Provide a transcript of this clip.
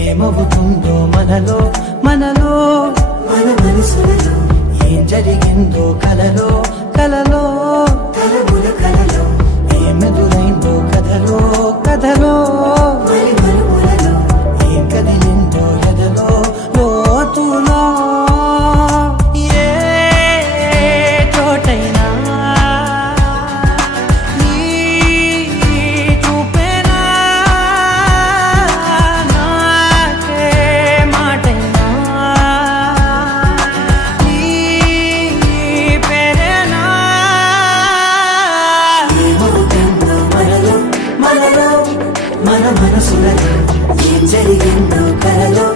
ఏమవుతుందో మనలో మనలో మన మనసులలో ఏం జరిగిందో కలలో కలలో తలముల కలలో ఏమెదురైందో కథలో కథలో మరి మరుపులలో ఏం కదిలిందో ఎదలో లోతులో ఏ చోటైనా నీ చూపేనా నాకే మాటైనా నీ పేరేనా ఏమవుతుందో మనలో మనలో మన మనసులలో ఏం జరిగిందో కలలో